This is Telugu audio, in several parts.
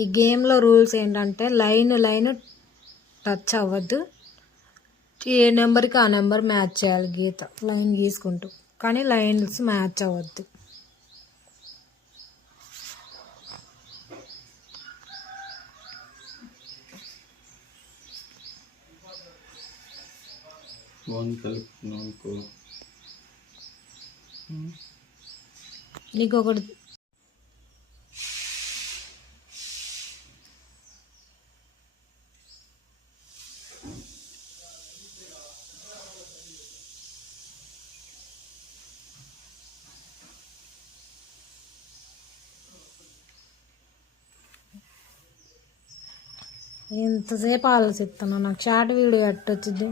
ఈ గేమ్లో రూల్స్ ఏంటంటే లైన్ టచ్ అవ్వద్దు, ఏ నెంబర్కి ఆ నెంబర్ మ్యాచ్ చేయాలి గీత లైన్ గీసుకుంటూ, కానీ లైన్స్ మ్యాచ్ అవ్వద్దు. నీకు ఒకటి ఎంతసేపు ఆలోచిస్తున్నా, నాకు షార్ట్ వీడియో ఎట్టొచ్చింది.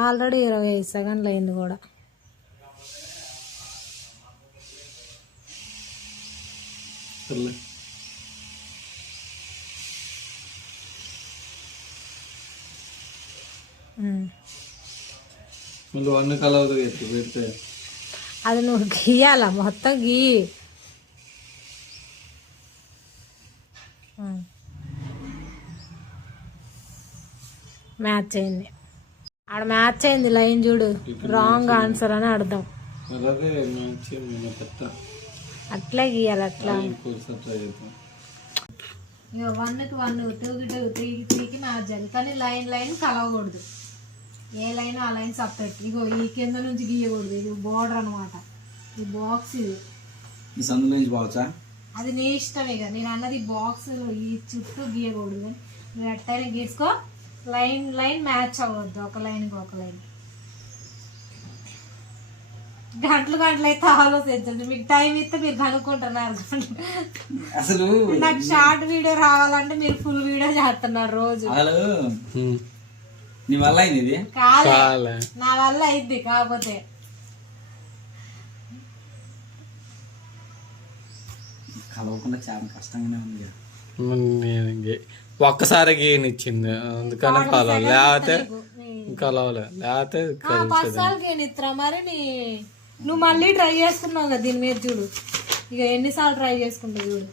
ఆల్రెడీ 25 సెకండ్లు అయింది కూడా. అది నువ్వు గీయాలా మొత్తం గీ. మ్యాచ్ అయింది, ఆడ మ్యాచ్ అయింది లైన్ చూడు, రాంగ్ ఆన్సర్ అని అర్థం. అట్లా గీయాలి, అట్లా 1కి 1, 2కి 2, 3కి 3కి మ్యాచ్ చేయాలి, కానీ లైన్ కలవకూడదు. ఏ లైన్ ఆ లైన్ సపరేట్. ఇగో ఈ కింద నుంచి గీయకూడదు, ఇది బోర్డర్ అనమాట, ఈ బాక్స్ ఇది. అది నీ ఇష్టం. ఇక నేను అన్నది బాక్స్ ఈ చుట్టూ గీయకూడదు, నువ్వు ఎట్టయినా గీసుకో. లైన్ మ్యాచ్ అవ్వద్దు, ఒక లైన్కి ఒక లైన్. గంటలు అయితే ఆలోచించండి, మీకు టైం ఇస్తే మీరు కనుక్కుంటున్నారు. అసలు నాకు షార్ట్ వీడియో రావాలంటే మీరు ఫుల్ వీడియో చేస్తున్నారు రోజు. నీ వల్ల అయింది, నా వల్ల అయింది. కాకపోతే కలవకుండా చాలా కష్టంగానే ఉంది. ఒక్కసారి గీనిచ్చింది అందుకని కలవాలి, లేకపోతే కలవలే, లేకపోతే గీనిత్రా. మరి నువ్వు మళ్ళీ ట్రై చేసుకున్నావు కదా దీని మీద చూడు. ఇక ఎన్నిసార్లు ట్రై చేసుకుంటావు చూడు.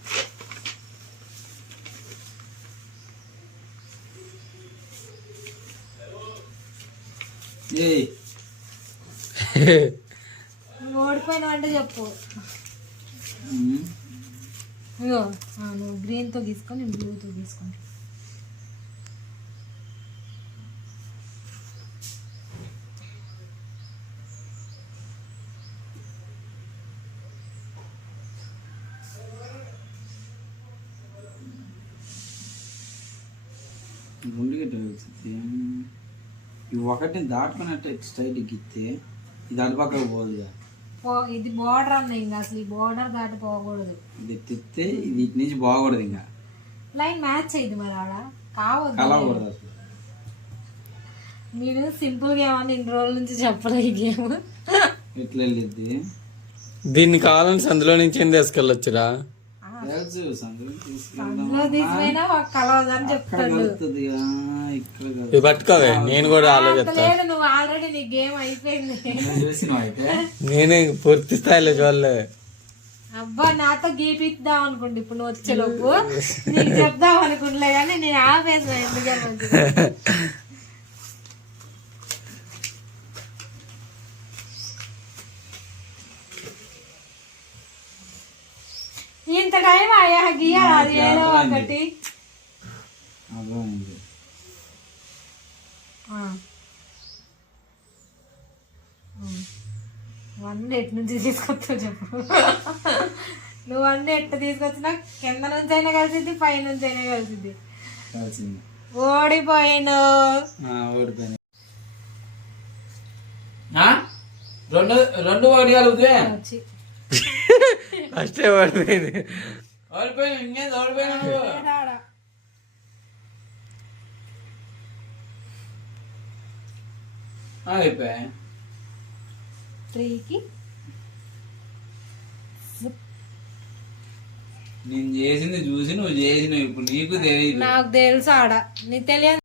ఓడిపోయినావు అంటే చెప్పు. ఇగో నువ్వు గ్రీన్తో గీసుకొని నేను బ్లూతో గీసుకుంటా. ఒకటిని దాటుకున్నట్టు స్ట్రైట్ గీస్తే ఇది అటుపక్కకు పోదు. ఇది బోర్డర్ అన్న, ఇంకా అసలు ఈ బోర్డర్ దాటి పోకూడదు. ఇది తిప్పితే వీటి నుంచి పోకూడదు, ఇంకా లైన్ మ్యాచ్ అయింది. మరి ఆడ కావద్దు. నేను సింపుల్ గా ఏమన్నా ఇన్ని రోజుల నుంచి చెప్పలే ఈ గేమ్. ఎట్లా వెళ్ళిద్ది? దీన్ని కావాలని సందులో నుంచి ఏం తీసుకెళ్ళొచ్చురా? పట్టుకోవే, నేను కూడా ఆలోచిస్తాను. నువ్వు ఆల్రెడీ నీ గేమ్ అయిపోయింది. నేనే పూర్తి స్థాయిలో చూడలే. అబ్బా నాతో గీపిద్దాం అనుకుంటే ఇప్పుడు నువ్వు వచ్చేలోపు నీకు చెప్దాం అనుకుంటలే, కానీ నేను ఆపేసా. ఎందుకంటే ఇంత టైం అయ్యా గీయాలి ఏదో ఒకటి. 1 ఎటు నుంచి తీసుకొస్తావు చెప్పు. నువ్వు 1 ఎట్టు తీసుకొచ్చినా కింద నుంచి అయినా కలిసిద్ది, పై నుంచి అయినా కలిసిద్ది. ఓడిపోయాను. రెండు ఓడియాలుతే ఫస్టే ఓడిపోయింది. అయిపోయా 3కి నేను చేసింది చూసి నువ్వు చేసినావు. ఇప్పుడు నీకు తెలియదు. నాకు తెలుసు ఆడ నీకు తెలియదు.